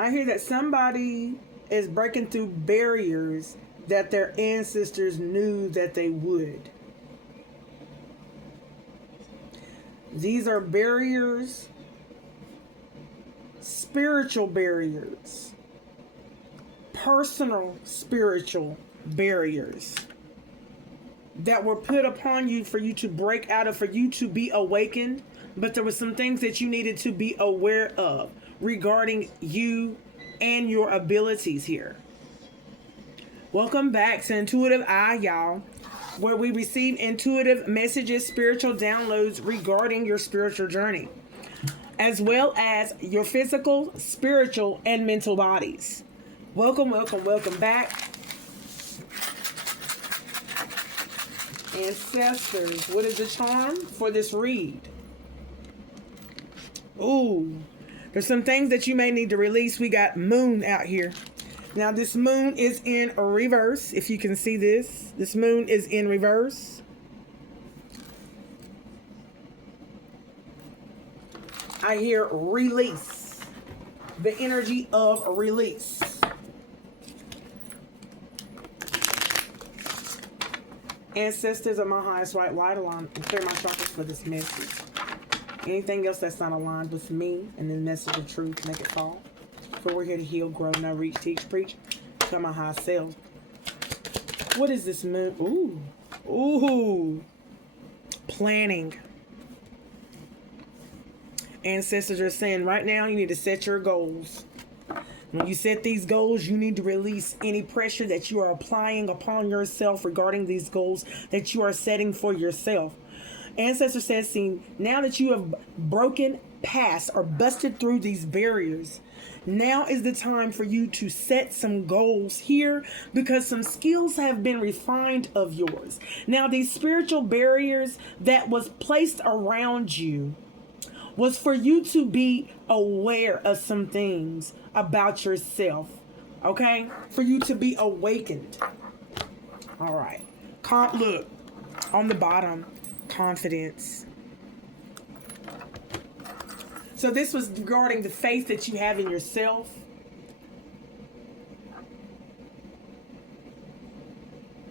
I hear that somebody is breaking through barriers that their ancestors knew that they would. These are barriers, spiritual barriers, personal spiritual barriers that were put upon you for you to break out of, for you to be awakened. But there were some things that you needed to be aware of regarding you and your abilities here. Welcome back to Intuitive Eye, y'all, where we receive intuitive messages, spiritual downloads regarding your spiritual journey, as well as your physical, spiritual, and mental bodies. Welcome, welcome, welcome back. Ancestors, what is the charm for this read? Ooh, there's some things that you may need to release. We got moon out here. Now this moon is in reverse. If you can see this, this moon is in reverse. I hear release. The energy of release. Ancestors of my highest right light, align and clear my chakras for this message. Anything else that's not aligned with me and the message of truth, make it fall. For we're here to heal, grow, now reach, teach, preach, become my high self. What is this moon? Ooh. Ooh. Planning. Ancestors are saying right now you need to set your goals. When you set these goals, you need to release any pressure that you are applying upon yourself regarding these goals that you are setting for yourself. Ancestor says, see, now that you have broken past or busted through these barriers, now is the time for you to set some goals here, because some skills have been refined of yours. Now, these spiritual barriers that was placed around you was for you to be aware of some things about yourself, okay? For you to be awakened. All right. Look, on the bottom, confidence. So this was regarding the faith that you have in yourself.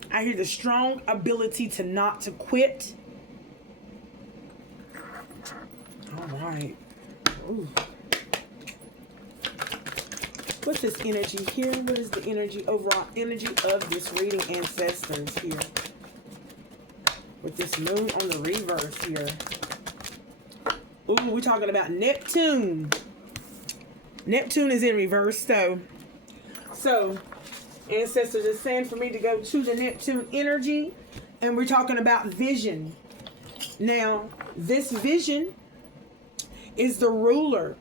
I hear the strong ability to not to quit. All right. Ooh. What's this energy here? What is the energy, overall energy of this reading, ancestors, here? With this moon on the reverse here. Ooh, we're talking about Neptune. Neptune is in reverse, though. So, ancestors are saying for me to go to the Neptune energy. And we're talking about vision. Now, this vision is the ruler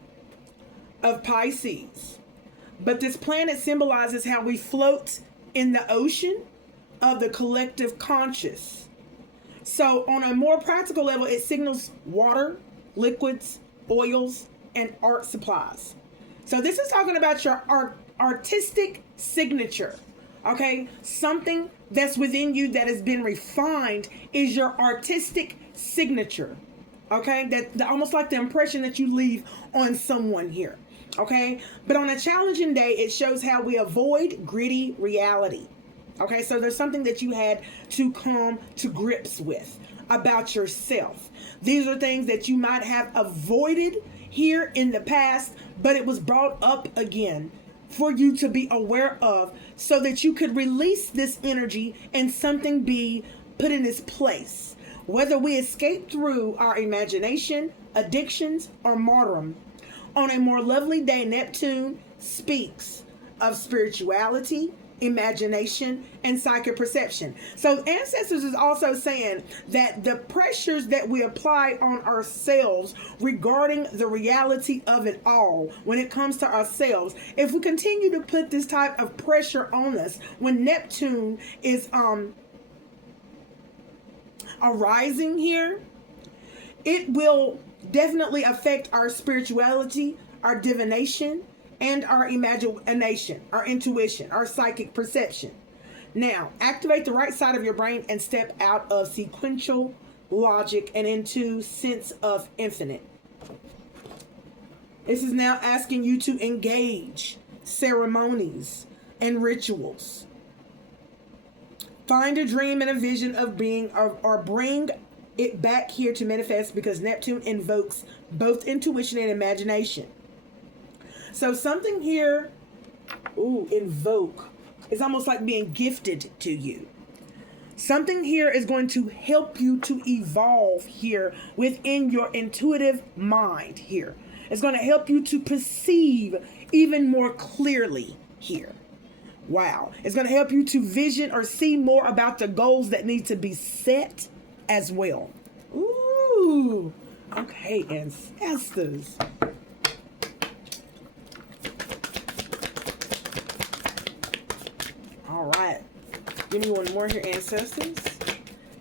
of Pisces. But this planet symbolizes how we float in the ocean of the collective conscious. So on a more practical level, it signals water, liquids, oils, and art supplies. So this is talking about your artistic signature. Okay? Something that's within you that has been refined is your artistic signature. Okay? That almost like the impression that you leave on someone here. Okay? But on a challenging day, it shows how we avoid gritty reality. Okay? So there's something that you had to come to grips with about yourself. These are things that you might have avoided here in the past, but it was brought up again for you to be aware of so that you could release this energy and something be put in its place. Whether we escape through our imagination, addictions, or martyrdom. On a more lovely day, Neptune speaks of spirituality, imagination, and psychic perception. So ancestors is also saying that the pressures that we apply on ourselves regarding the reality of it all, when it comes to ourselves, if we continue to put this type of pressure on us, when Neptune is arising here, it will definitely affect our spirituality, our divination, and our imagination, our intuition, our psychic perception. Now, activate the right side of your brain and step out of sequential logic and into sense of infinite. This is now asking you to engage ceremonies and rituals. Find a dream and a vision of being, or bring it back here to manifest, because Neptune invokes both intuition and imagination. So something here, invoke, is almost like being gifted to you. Something here is going to help you to evolve here within your intuitive mind here. It's going to help you to perceive even more clearly here. Wow. It's going to help you to vision or see more about the goals that need to be set as well. Ooh. Okay, ancestors. All right. Give me one more here, ancestors.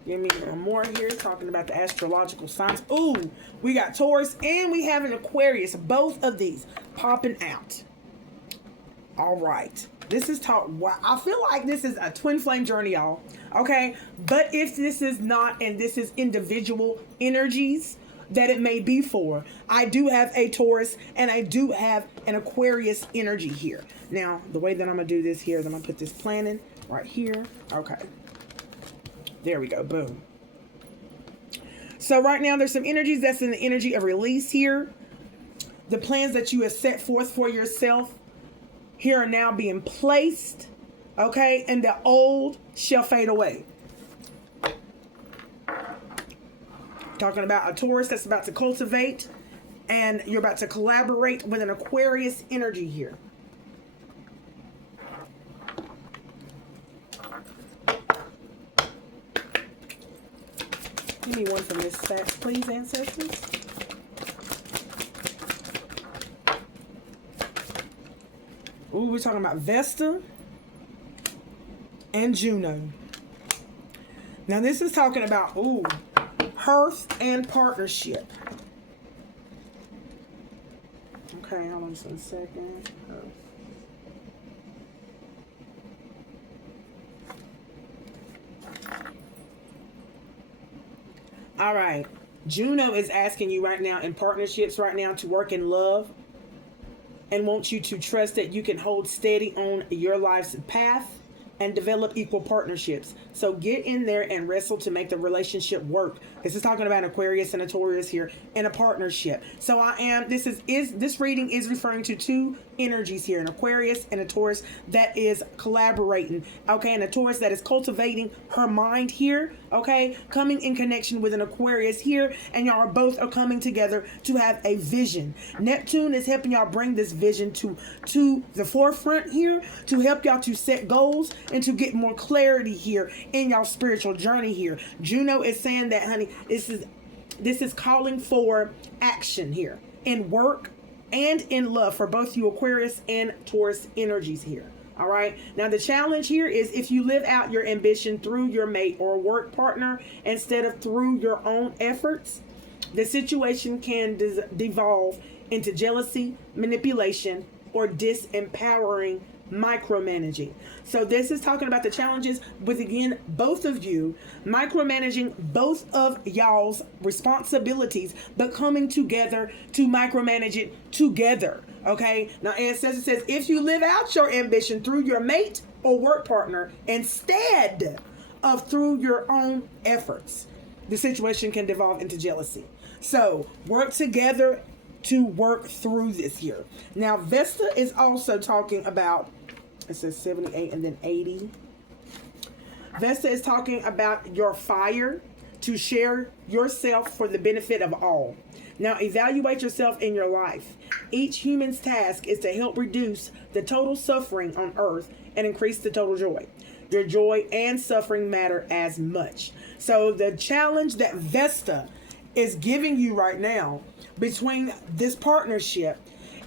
Give me one more here, talking about the astrological signs. Ooh, we got Taurus and we have an Aquarius. Both of these popping out. All right. This is wow. I feel like this is a twin flame journey, y'all. Okay. But if this is not, and this is individual energies that it may be for, I do have a Taurus and I do have an Aquarius energy here. Now, the way that I'm going to do this here is I'm going to put this planning right here. Okay. There we go. Boom. So right now there's some energies that's in the energy of release here. The plans that you have set forth for yourself here are now being placed. Okay. And the old shall fade away. Talking about a Taurus that's about to cultivate, and you're about to collaborate with an Aquarius energy here. Give me one from this stack, please, ancestors. Ooh, we're talking about Vesta and Juno. Now, this is talking about, hearth and partnership. Okay, hold on just one second. All right. Juno is asking you right now in partnerships right now to work in love and wants you to trust that you can hold steady on your life's path and develop equal partnerships. So get in there and wrestle to make the relationship work. This is talking about Aquarius and a Taurus here in a partnership. So this reading is referring to two energies here, an Aquarius and a Taurus that is collaborating. Okay, and a Taurus that is cultivating her mind here. Okay, coming in connection with an Aquarius here, and y'all both are coming together to have a vision. Neptune is helping y'all bring this vision to the forefront here, to help y'all to set goals and to get more clarity here in y'all spiritual journey here. Juno is saying that, honey, this is calling for action here in work and in love for both you Aquarius and Taurus energies here. All right. Now, the challenge here is if you live out your ambition through your mate or work partner instead of through your own efforts, the situation can devolve into jealousy, manipulation, or disempowering micromanaging. So this is talking about the challenges with, again, both of you micromanaging both of y'all's responsibilities, but coming together to micromanage it together. Okay. Now, Ancestor says, if you live out your ambition through your mate or work partner instead of through your own efforts, the situation can devolve into jealousy. So work together to work through this here. Now, Vesta is also talking about, it says 78 and then 80. Vesta is talking about your fire to share yourself for the benefit of all. Now, evaluate yourself in your life. Each human's task is to help reduce the total suffering on earth and increase the total joy. Your joy and suffering matter as much. So the challenge that Vesta is giving you right now between this partnership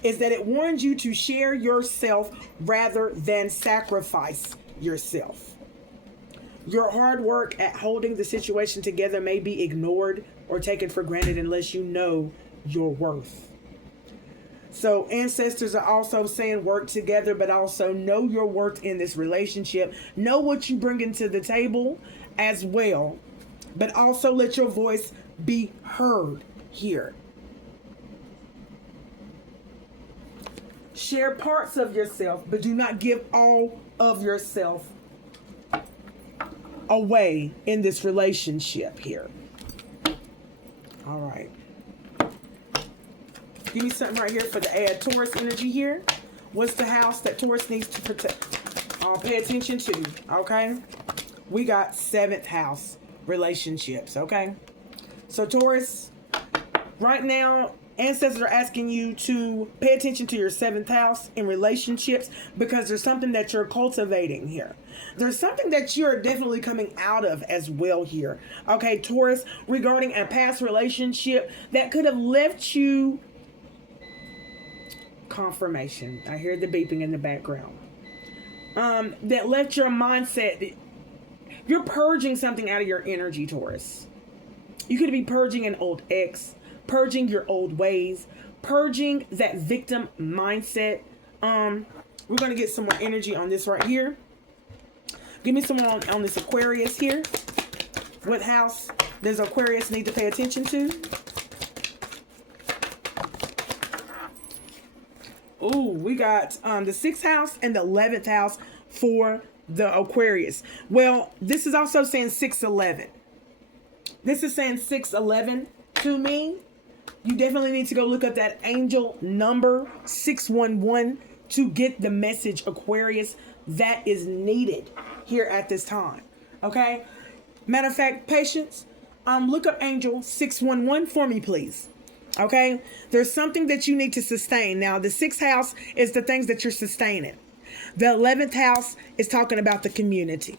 is that it warns you to share yourself rather than sacrifice yourself. Your hard work at holding the situation together may be ignored or taken for granted unless you know your worth. So ancestors are also saying work together, but also know your worth in this relationship. Know what you bring into the table as well, but also let your voice be heard here. Share parts of yourself, but do not give all of yourself away in this relationship here. All right. Give me something right here for the add Taurus energy here. What's the house that Taurus needs to protect? Pay attention to, okay? We got 7th house relationships, okay? So Taurus, right now, ancestors are asking you to pay attention to your 7th house in relationships because there's something that you're cultivating here. There's something that you're definitely coming out of as well here. Okay, Taurus, regarding a past relationship that could have left you confirmation. I hear the beeping in the background. That left your mindset. You're purging something out of your energy, Taurus. You could be purging an old ex, purging your old ways, purging that victim mindset. We're going to get some more energy on this right here. Give me some more on this Aquarius here. What house does Aquarius need to pay attention to? Ooh, we got the 6th house and the 11th house for the Aquarius. Well, this is also saying 611. This is saying 611 to me. You definitely need to go look up that angel number 611 to get the message, Aquarius, that is needed here at this time. Okay? Matter of fact, patience, look up angel 611 for me, please. Okay? There's something that you need to sustain. Now, the 6th house is the things that you're sustaining. The 11th house is talking about the community.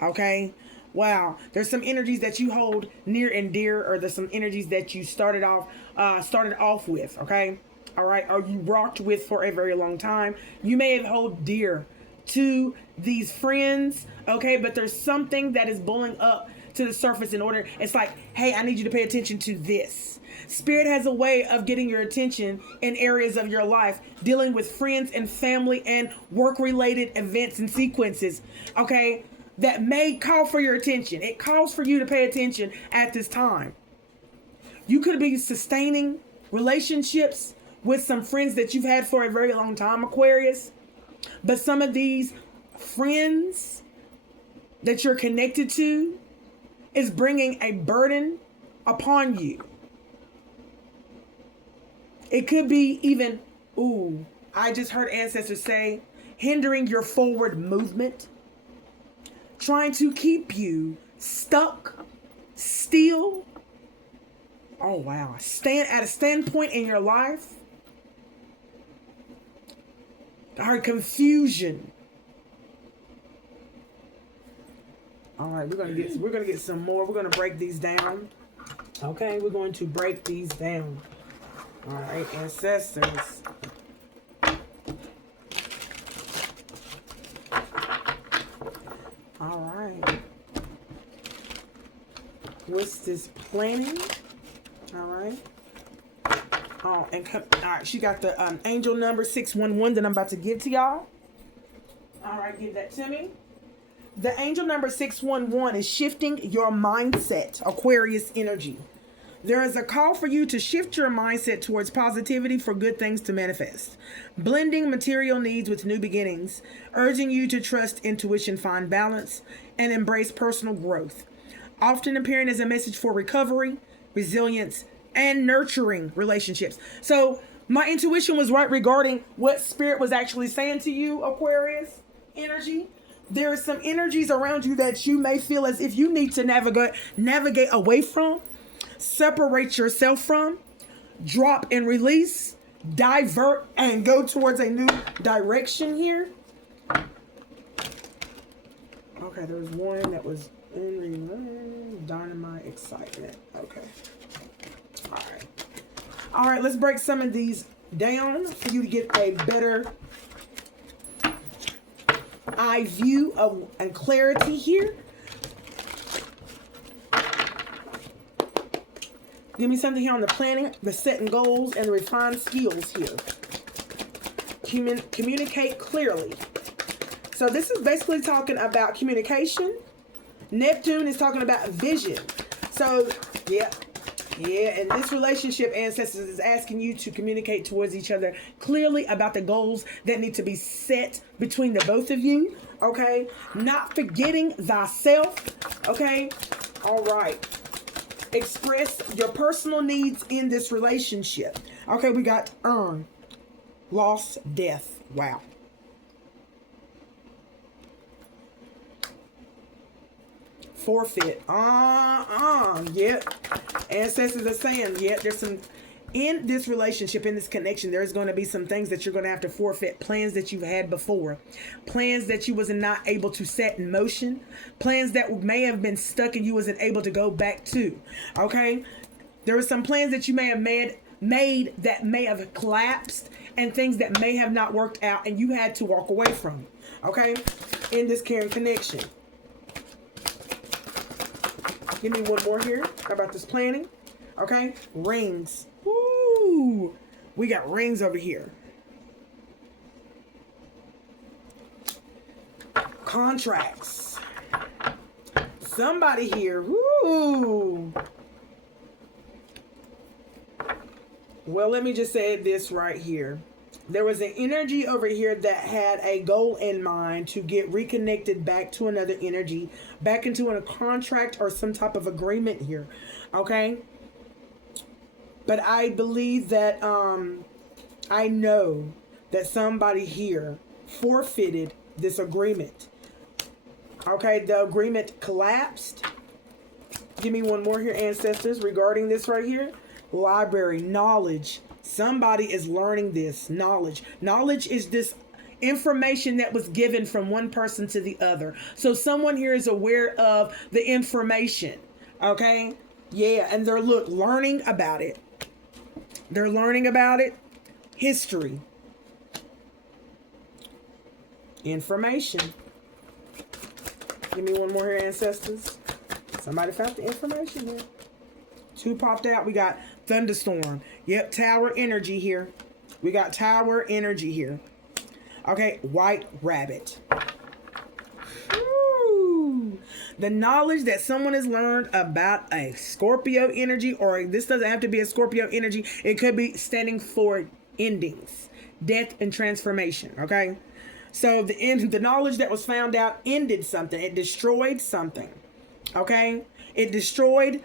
Okay? Wow. There's some energies that you hold near and dear, or there's some energies that you started off with. Okay? All right? Or you rocked with for a very long time. You may have held dear to these friends. Okay? But there's something that is blowing up to the surface in order. It's like, hey, I need you to pay attention to this. Spirit has a way of getting your attention in areas of your life, dealing with friends and family and work-related events and sequences, okay, that may call for your attention. It calls for you to pay attention at this time. You could be sustaining relationships with some friends that you've had for a very long time, Aquarius, but some of these friends that you're connected to is bringing a burden upon you. It could be even, ooh, I just heard ancestors say, hindering your forward movement, trying to keep you stuck, still. Oh, wow. Stand at a standpoint in your life. I heard confusion. All right, we're gonna get some more. We're gonna break these down. Okay, we're going to break these down. All right, ancestors. All right. What's this planning? All right. Oh, and all right, she got the angel number 611 that I'm about to give to y'all. All right, give that to me. The angel number 611 is shifting your mindset, Aquarius energy. There is a call for you to shift your mindset towards positivity for good things to manifest. Blending material needs with new beginnings, urging you to trust intuition, find balance, and embrace personal growth. Often appearing as a message for recovery, resilience, and nurturing relationships. So my intuition was right regarding what Spirit was actually saying to you, Aquarius energy. There are some energies around you that you may feel as if you need to navigate away from, separate yourself from, drop and release, divert and go towards a new direction here. Okay, there was one that was dynamite excitement. Okay. All right, let's break some of these down for you to get a better eye view of and clarity here. Give me something here on the planning, the setting goals, and the refined skills here. Communicate clearly. So this is basically talking about communication. Neptune is talking about vision. So, yeah. Yeah, and this relationship, ancestors, is asking you to communicate towards each other clearly about the goals that need to be set between the both of you. Okay? Not forgetting thyself. Okay? All right. Express your personal needs in this relationship. Okay, we got earn, loss, death. Wow. Forfeit. Yep. Ancestors are saying, yep, there's some in this relationship, in this connection, there's going to be some things that you're going to have to forfeit. Plans that you've had before, plans that you wasn't not able to set in motion, plans that may have been stuck and you wasn't able to go back to. Okay, there are some plans that you may have made that may have collapsed, and things that may have not worked out and you had to walk away from. Okay, in this caring connection. Give me one more here. How about this planning? Okay, rings. Woo! We got rings over here. Contracts. Somebody here. Woo! Well, let me just say this right here. There was an energy over here that had a goal in mind to get reconnected back to another energy, back into a contract or some type of agreement here. Okay? But I believe that, I know that somebody here forfeited this agreement. Okay, the agreement collapsed. Give me one more here, ancestors, regarding this right here. Library, knowledge. Somebody is learning this knowledge. Knowledge is this information that was given from one person to the other. So someone here is aware of the information. Okay? Yeah, and they're learning about it. They're learning about it. History. Information. Give me one more here, ancestors. Somebody found the information here. Two popped out. We got thunderstorm. Yep, tower energy here. We got tower energy here. Okay, white rabbit. Woo. The knowledge that someone has learned about a Scorpio energy, or this doesn't have to be a Scorpio energy. It could be standing for endings, death, and transformation. Okay, so the knowledge that was found out ended something. It destroyed something. Okay, it destroyed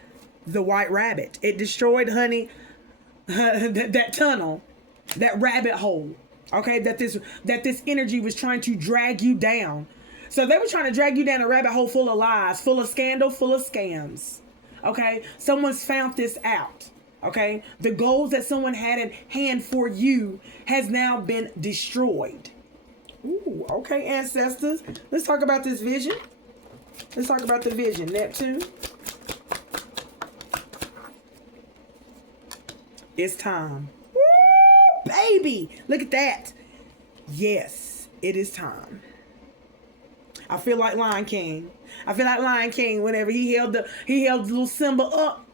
the white rabbit. It destroyed, honey, that tunnel, that rabbit hole. Okay, that this energy was trying to drag you down. So they were trying to drag you down a rabbit hole full of lies, full of scandal, full of scams. Okay, someone's found this out. Okay, the goals that someone had in hand for you has now been destroyed. Ooh, okay, ancestors. Let's talk about this vision. Let's talk about the vision, Neptune. It's time. Woo, baby. Look at that. Yes, it is time. I feel like Lion King. I feel like Lion King whenever he held the little symbol up.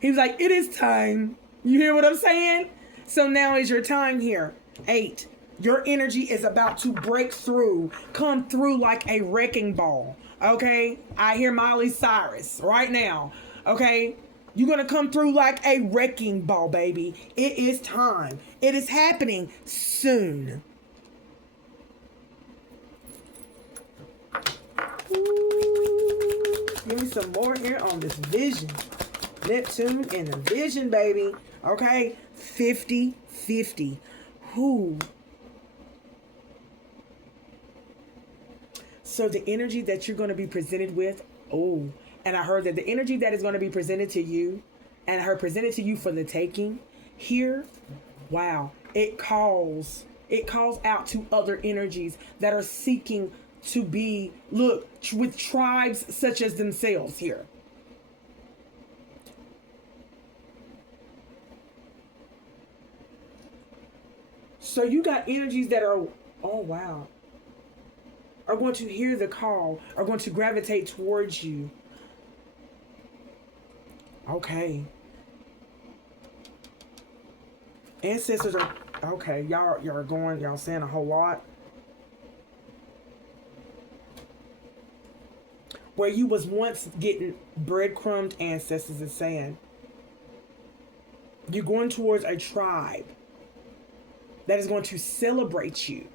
He was like, it is time. You hear what I'm saying? So now is your time here. 8. Your energy is about to break through. Come through like a wrecking ball. Okay? I hear Miley Cyrus right now. Okay? You're going to come through like a wrecking ball, baby. It is time. It is happening soon. Ooh, give me some more here on this vision. Neptune and the vision, baby. Okay? 50-50. Who? So the energy that you're going to be presented with, and I heard that the energy that is going to be presented to you, and her presented to you for the taking, here, wow, it calls out to other energies that are seeking to be, with tribes such as themselves here. So you got energies that are, are going to hear the call, are going to gravitate towards you. Okay. Ancestors are, okay, y'all saying a whole lot. Where you was once getting breadcrumbed, ancestors is saying. You're going towards a tribe that is going to celebrate you.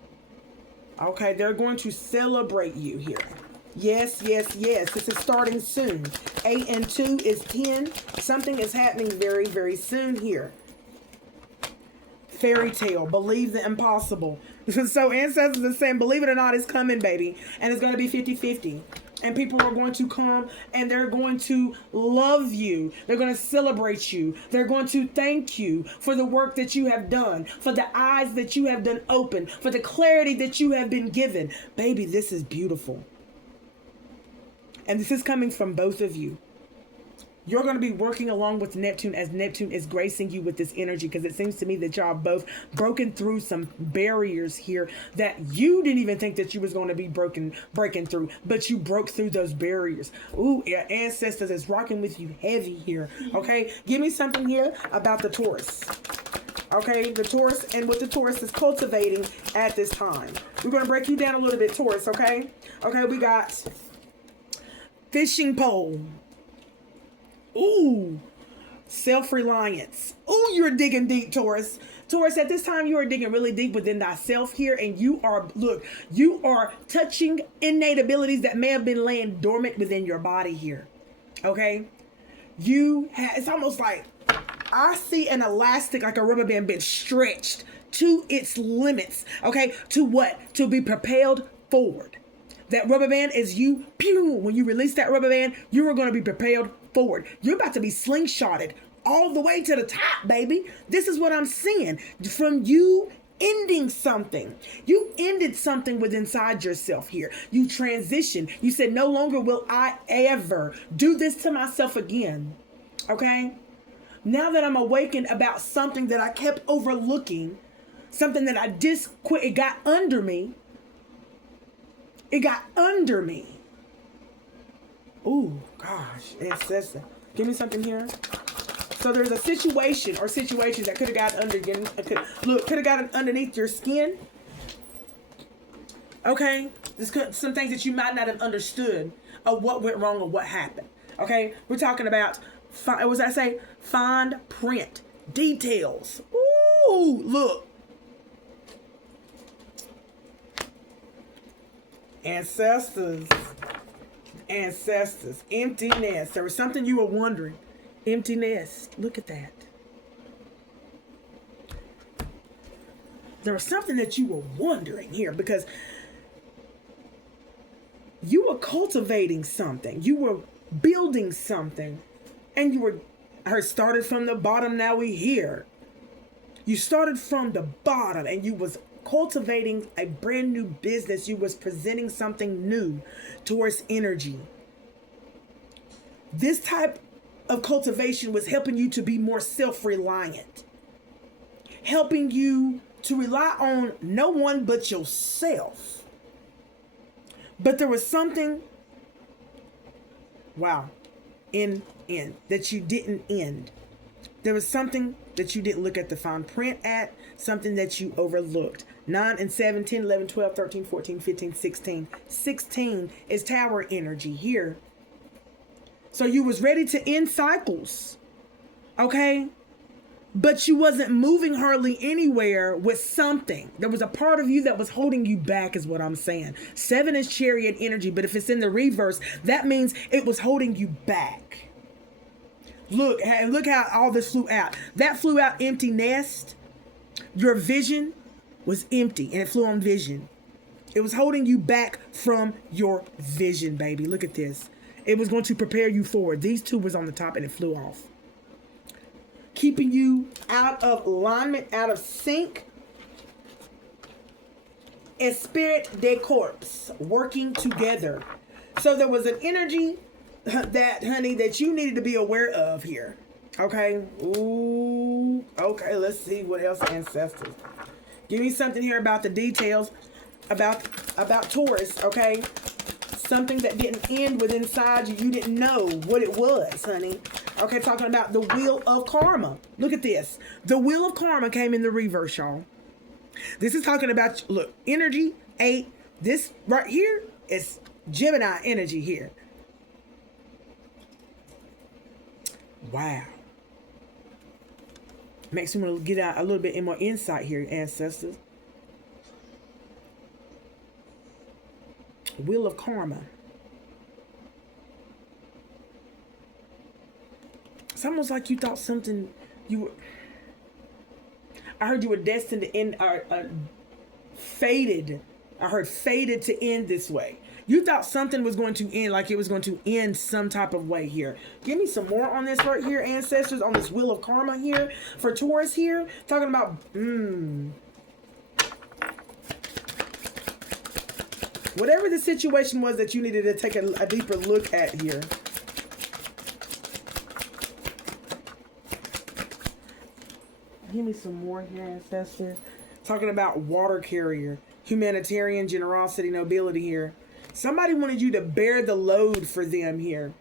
Okay, they're going to celebrate you here. Yes, yes, yes. This is starting soon. 8 and 2 is 10. Something is happening very, very soon here. Fairy tale. Believe the impossible. So ancestors are saying, believe it or not, it's coming, baby. And it's going to be 50-50. And people are going to come and they're going to love you. They're going to celebrate you. They're going to thank you for the work that you have done, for the eyes that you have done open, for the clarity that you have been given. Baby, this is beautiful. And this is coming from both of you. You're going to be working along with Neptune as Neptune is gracing you with this energy, because it seems to me that y'all both broken through some barriers here that you didn't even think that you was going to be breaking through, but you broke through those barriers. Ooh, your ancestors is rocking with you heavy here. Okay, give me something here about the Taurus. Okay, the Taurus and what the Taurus is cultivating at this time. We're going to break you down a little bit, Taurus, okay? Okay, we got fishing pole. Ooh, self-reliance. Ooh, you're digging deep, Taurus. Taurus, at this time, you are digging really deep within thyself here. And you are, look, you are touching innate abilities that may have been laying dormant within your body here. Okay? It's almost like, I see an elastic, like a rubber band, being stretched to its limits. Okay? To what? To be propelled forward. That rubber band is you, pew, when you release that rubber band, you are going to be propelled forward. You're about to be slingshotted all the way to the top, baby. This is what I'm seeing from you ending something. You ended something within inside yourself here. You transitioned. You said, no longer will I ever do this to myself again. Okay? Now that I'm awakened about something that I kept overlooking, something that I just quit, it got under me. It got under me. Ooh, gosh. It says that. Give me something here. So there's a situation or situations that could have got could have gotten underneath your skin. Okay? Some things that you might not have understood of what went wrong or what happened. Okay? We're talking about, what was I say? Fine print. Details. Ooh, look. Ancestors. Empty nest. There was something you were wondering. Empty nest. Look at that. There was something that you were wondering here, because you were cultivating something. You were building something. And you were, started from the bottom, now we here. You started from the bottom and you was cultivating a brand new business. You was presenting something new towards energy. This type of cultivation was helping you to be more self-reliant, helping you to rely on no one but yourself. But there was something, wow, that you didn't end. There was something that you didn't look at the fine print at, something that you overlooked. 9 and 7, 10, 11, 12, 13, 14, 15, 16. 16 is tower energy here. So you was ready to end cycles. Okay? But you wasn't moving hardly anywhere with something. There was a part of you that was holding you back, is what I'm saying. 7 is chariot energy, but if it's in the reverse, that means it was holding you back. Look, and look how all this flew out. That flew out empty nest. Your vision was empty and it flew on vision. It was holding you back from your vision, baby. Look at this. It was going to prepare you forward. These two was on the top and it flew off. Keeping you out of alignment, out of sync. Esprit de corps, working together. So there was an energy that, honey, that you needed to be aware of here. Okay? Ooh. Okay, let's see what else, ancestors. Give me something here about the details about Taurus, okay? Something that didn't end with inside you. You didn't know what it was, honey. Okay, talking about the wheel of karma. Look at this. The wheel of karma came in the reverse, y'all. This is talking about, look, energy, 8. This right here is Gemini energy here. Wow. Makes me want to get out a little bit more insight here, ancestors. Wheel of karma. It's almost like you thought something you were. I heard you were destined to end, fated. I heard fated to end this way. You thought something was going to end, like it was going to end some type of way here. Give me some more on this right here, ancestors, on this wheel of karma here for Taurus here. Talking about, whatever the situation was that you needed to take a deeper look at here. Give me some more here, ancestor. Talking about water carrier, humanitarian, generosity, nobility here. Somebody wanted you to bear the load for them here.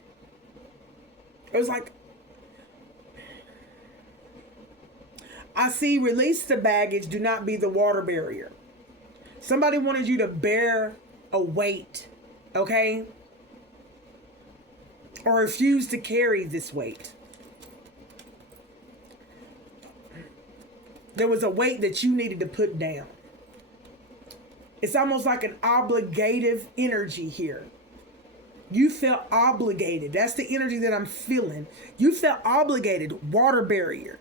It was like, I see, release the baggage, do not be the water barrier. Somebody wanted you to bear a weight, okay? Or refuse to carry this weight. There was a weight that you needed to put down. It's almost like an obligative energy here. You felt obligated. That's the energy that I'm feeling. You felt obligated, water barrier.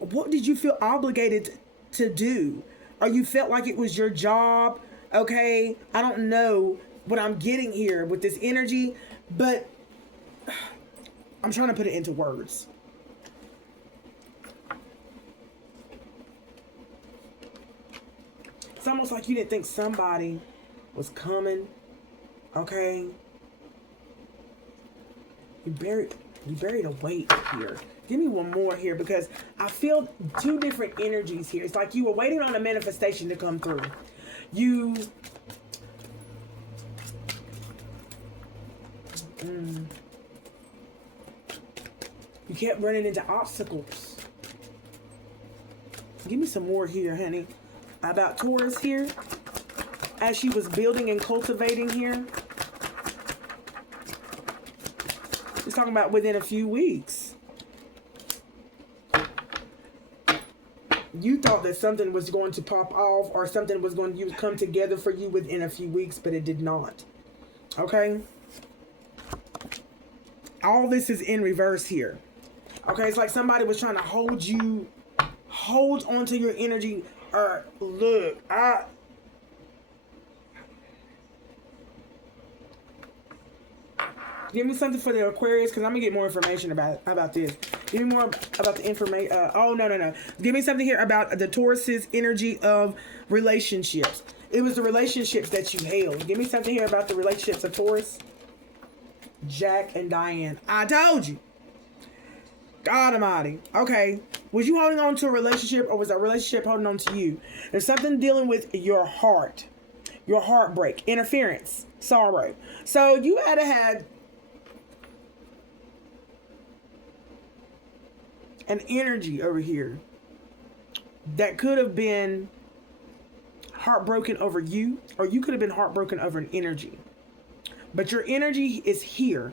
What did you feel obligated to do? Or you felt like it was your job? Okay, I don't know what I'm getting here with this energy, but I'm trying to put it into words. It's almost like you didn't think somebody was coming, okay? You buried a weight here. Give me one more here because I feel two different energies here. It's like you were waiting on a manifestation to come through. You kept running into obstacles. Give me some more here, honey. About Taurus here, as she was building and cultivating here. She's talking about within a few weeks. You thought that something was going to pop off or something was going to come together for you within a few weeks, but it did not. Okay? All this is in reverse here. Okay, it's like somebody was trying to hold onto your energy. Look, give me something for the Aquarius because I'm gonna get more information about this. Give me more about the information. No. Give me something here about the Taurus's energy of relationships. It was the relationships that you held. Give me something here about the relationships of Taurus. Jack and Diane. I told you. God Almighty. Okay. Was you holding on to a relationship or was a relationship holding on to you? There's something dealing with your heart. Your heartbreak. Interference. Sorrow. So you had an energy over here that could have been heartbroken over you, or you could have been heartbroken over an energy. But your energy is here.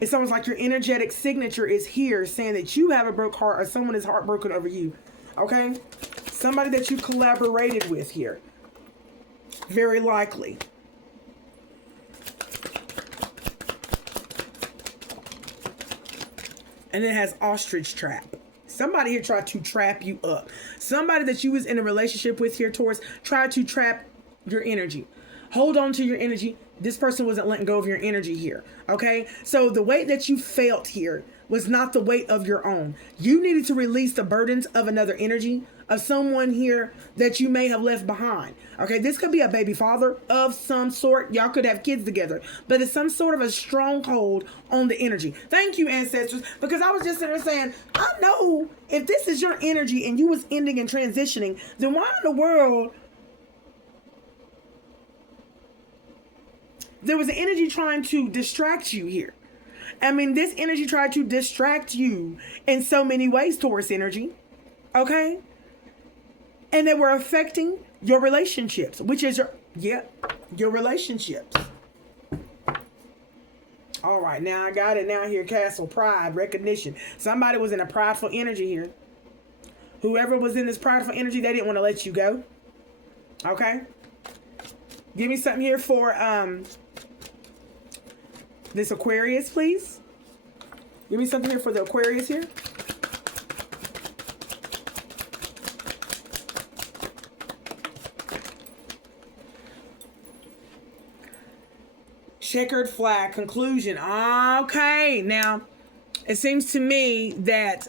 It's almost like your energetic signature is here saying that you have a broke heart or someone is heartbroken over you. Okay? Somebody that you collaborated with here. Very likely. And it has ostrich trap. Somebody here tried to trap you up. Somebody that you was in a relationship with here, Taurus, tried to trap your energy. Hold on to your energy. This person wasn't letting go of your energy here. Okay? So the weight that you felt here was not the weight of your own. You needed to release the burdens of another energy, of someone here that you may have left behind. Okay? This could be a baby father of some sort. Y'all could have kids together. But it's some sort of a stronghold on the energy. Thank you, ancestors. Because I was just sitting there saying, I know if this is your energy and you was ending and transitioning, then why in the world there was an energy trying to distract you here? I mean, this energy tried to distract you in so many ways, Taurus energy. Okay? And they were affecting your relationships, which is your relationships. All right, now I got it now here. Castle, pride, recognition. Somebody was in a prideful energy here. Whoever was in this prideful energy, they didn't want to let you go. Okay? Give me something here for this Aquarius, please. Give me something here for the Aquarius here. Checkered flag, conclusion. Okay, now it seems to me that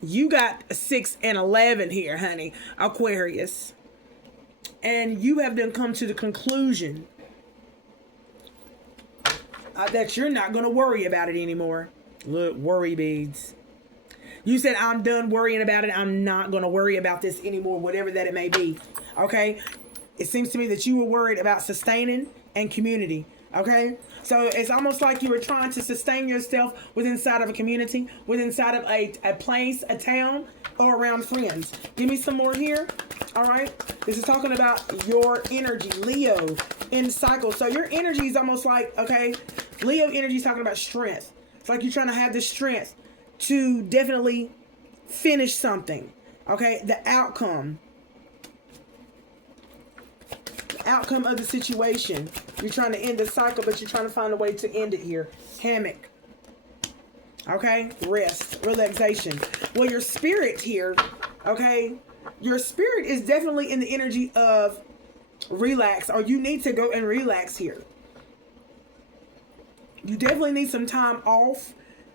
you got 6 and 11 here, honey, Aquarius. And you have then come to the conclusion that you're not going to worry about it anymore. Look, worry beads. You said, I'm done worrying about it. I'm not going to worry about this anymore, whatever that it may be. Okay? It seems to me that you were worried about sustaining and community. Okay? So it's almost like you were trying to sustain yourself within inside of a community, within inside of a place, a town, or around friends. Give me some more here. All right? This is talking about your energy, Leo, in cycle. So your energy is almost like, okay, Leo energy is talking about strength. It's like you're trying to have the strength to definitely finish something. Okay? The outcome of the situation. You're trying to end the cycle, but you're trying to find a way to end it here. Hammock. Okay? Rest. Relaxation. Well, your spirit here, okay? Your spirit is definitely in the energy of relax, or you need to go and relax here. You definitely need some time off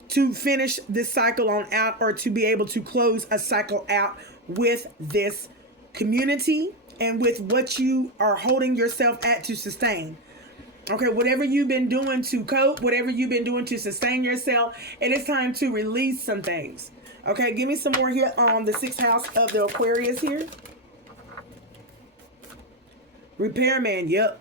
to finish this cycle on out, or to be able to close a cycle out with this community and with what you are holding yourself at to sustain. Okay, whatever you've been doing to cope, whatever you've been doing to sustain yourself, it is time to release some things. Okay, give me some more here on the 6th house of the Aquarius here. Repairman, yep.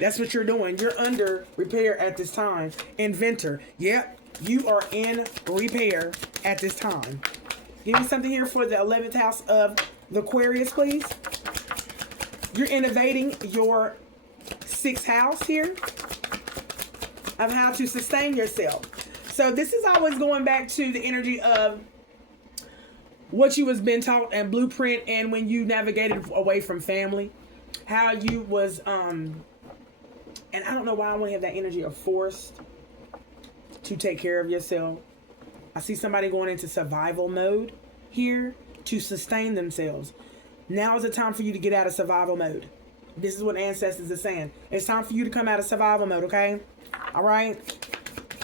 That's what you're doing. You're under repair at this time. Inventor, yep. You are in repair at this time. Give me something here for the 11th house of the Aquarius, please. You're innovating your 6th house here of how to sustain yourself. So this is always going back to the energy of what you was been taught and blueprint, and when you navigated away from family, how you was and I don't know why I want to have that energy of forced to take care of yourself. I see somebody going into survival mode here to sustain themselves. Now is the time for you to get out of survival mode. This is what ancestors are saying. It's time for you to come out of survival mode, okay? All right?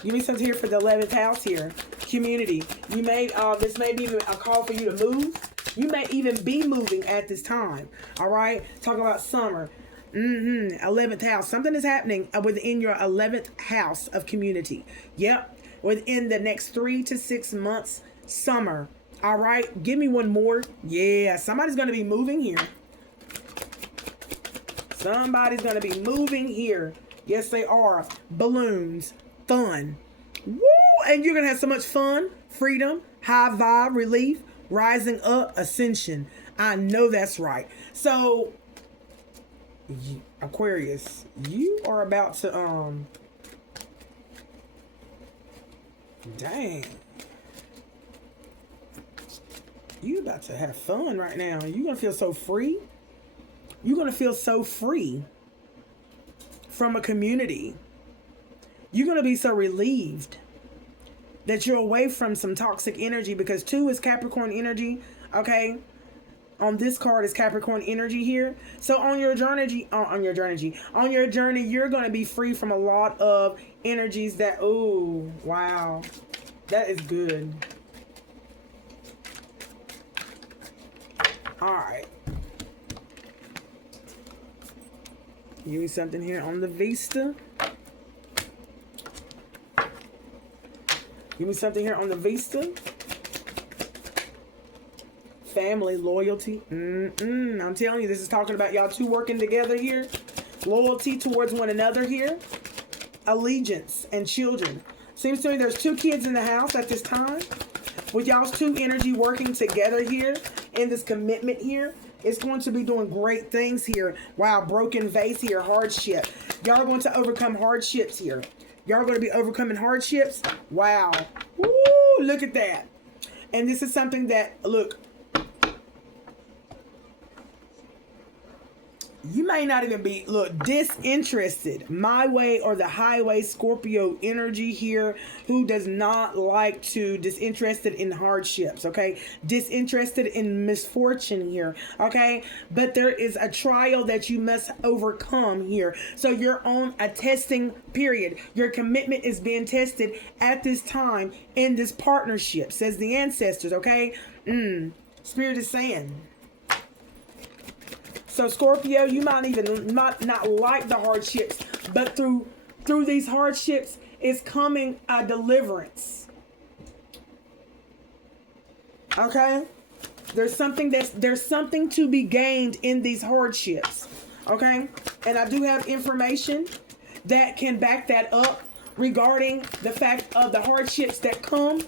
Give me something here for the 11th house here. Community. You may, this may be a call for you to move. You may even be moving at this time. All right? Talking about summer. 11th house. Something is happening within your 11th house of community. Yep. Within the next 3 to 6 months, summer. All right? Give me one more. Yeah. Somebody's going to be moving here. Somebody's going to be moving here. Yes, they are. Balloons. Fun. Woo! And you're going to have so much fun, freedom, high vibe, relief, rising up, ascension. I know that's right. So, Aquarius, you are about to, dang. You about to have fun right now. You're going to feel so free. You're going to feel so free from a community. You're going to be so relieved that you're away from some toxic energy, because 2 is Capricorn energy, okay? On this card is Capricorn energy here. So on your journey, you're going to be free from a lot of energies that, oh, wow. That is good. All right. Give me something here on the Vista. Give me something here on the Vista. Family, loyalty. I'm telling you, this is talking about y'all two working together here. Loyalty towards one another here. Allegiance and children. Seems to me there's 2 kids in the house at this time. With y'all's 2 energy working together here in this commitment here. It's going to be doing great things here. Wow, broken vase here, hardship. Y'all are going to overcome hardships here. Y'all are going to be overcoming hardships. Wow. Woo, look at that. And this is something that, look, you may not even be, disinterested. My way or the highway Scorpio energy here, who does not like to, disinterested in hardships, okay? Disinterested in misfortune here, okay? But there is a trial that you must overcome here. So you're on a testing period. Your commitment is being tested at this time in this partnership, says the ancestors, okay? Spirit is saying. So Scorpio, you might even not like the hardships, but through these hardships is coming a deliverance. Okay? There's something to be gained in these hardships. Okay? And I do have information that can back that up regarding the fact of the hardships that come.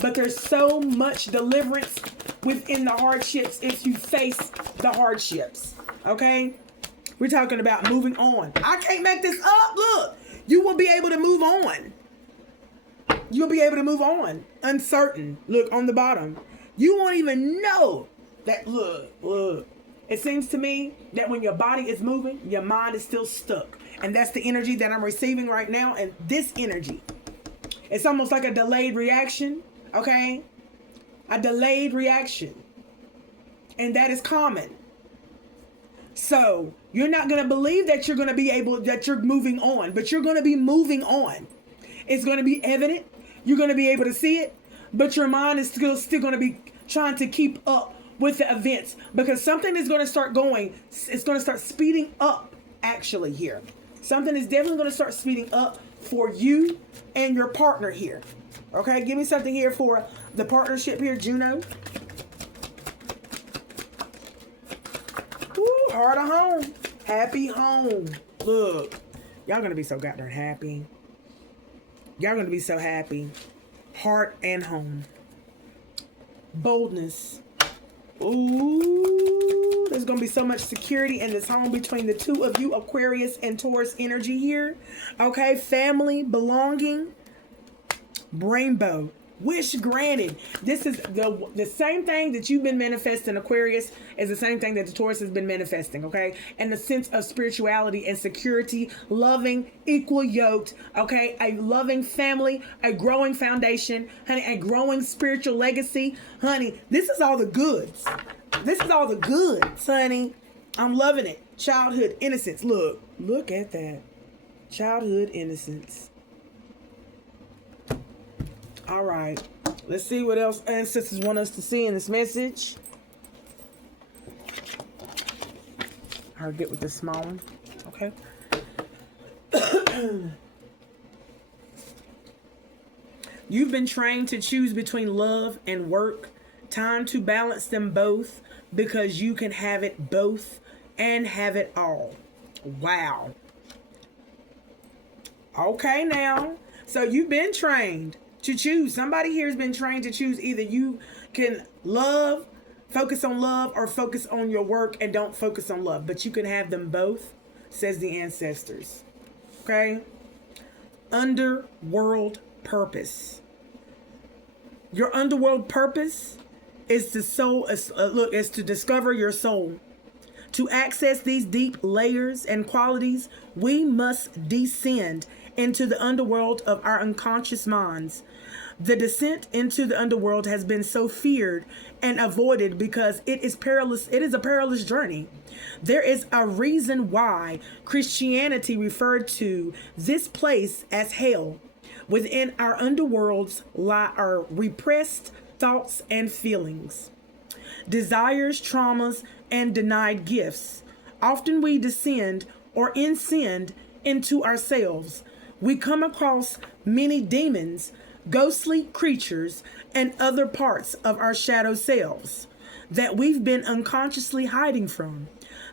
But there's so much deliverance within the hardships if you face the hardships. Okay? We're talking about moving on. I can't make this up. Look, you will be able to move on. You'll be able to move on. Uncertain. Look on the bottom. You won't even know that. Look. It seems to me that when your body is moving, your mind is still stuck. And that's the energy that I'm receiving right now. And this energy, it's almost like a delayed reaction. Okay? A delayed reaction. And that is common. So you're not going to believe that you're going to be able, that you're moving on, but you're going to be moving on. It's going to be evident. You're going to be able to see it, but your mind is still going to be trying to keep up with the events, because something is going to start going. It's going to start speeding up actually here. Something is definitely going to start speeding up for you and your partner here. Okay, give me something here for the partnership here, Juno. Woo, heart of home. Happy home. Look, y'all going to be so goddamn happy. Y'all going to be so happy. Heart and home. Boldness. Ooh, there's going to be so much security in this home between the two of you, Aquarius and Taurus energy here. Okay, family, belonging. Rainbow. Wish granted. This is the same thing that you've been manifesting, Aquarius, is the same thing that the Taurus has been manifesting, okay? And the sense of spirituality and security, loving, equal yoked, okay? A loving family, a growing foundation, honey, a growing spiritual legacy. Honey, this is all the goods. This is all the goods, honey. I'm loving it. Childhood innocence. Look at that. Childhood innocence. All right, let's see what else ancestors want us to see in this message. I'll get with this small one. Okay. You've been trained to choose between love and work. Time to balance them both, because you can have it both and have it all. Wow. Okay, now. So you've been trained to choose. Somebody here has been trained to choose. Either you can focus on love, or focus on your work and don't focus on love. But you can have them both, says the ancestors. Okay? Underworld purpose. Your underworld purpose is to discover your soul. To access these deep layers and qualities, we must descend into the underworld of our unconscious minds. The descent into the underworld has been so feared and avoided because it is perilous. It is a perilous journey. There is a reason why Christianity referred to this place as hell. Within our underworlds lie our repressed thoughts and feelings, desires, traumas, and denied gifts. Often we descend or ascend into ourselves. We come across many demons, ghostly creatures, and other parts of our shadow selves that we've been unconsciously hiding from.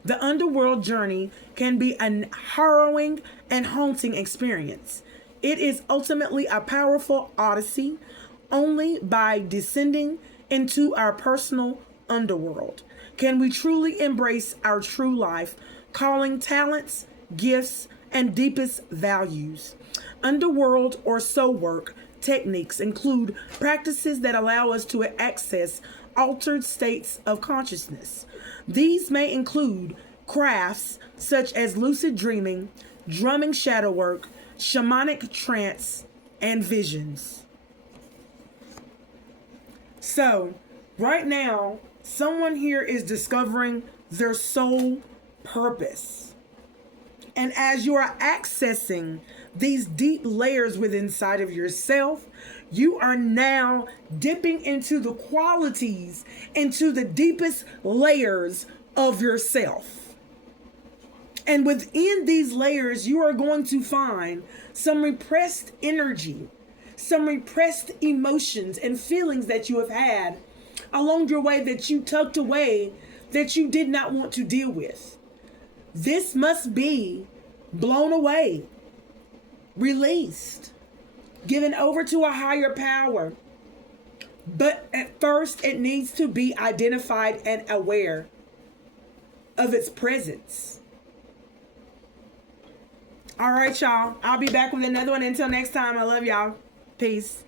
The underworld journey can be a harrowing and haunting experience. It is ultimately a powerful odyssey. Only by descending into our personal underworld can we truly embrace our true life, calling, talents, gifts, and deepest values. Underworld or soul work techniques include practices that allow us to access altered states of consciousness. These may include crafts such as lucid dreaming, drumming shadow work, shamanic trance, and visions. So, right now, someone here is discovering their soul purpose. And as you are accessing these deep layers within inside of yourself, you are now dipping into the qualities, into the deepest layers of yourself. And within these layers, you are going to find some repressed energy, some repressed emotions and feelings that you have had along your way that you tucked away, that you did not want to deal with. This must be blown away, released, given over to a higher power. But at first, it needs to be identified and aware of its presence. All right, y'all. I'll be back with another one. Until next time, I love y'all. Peace.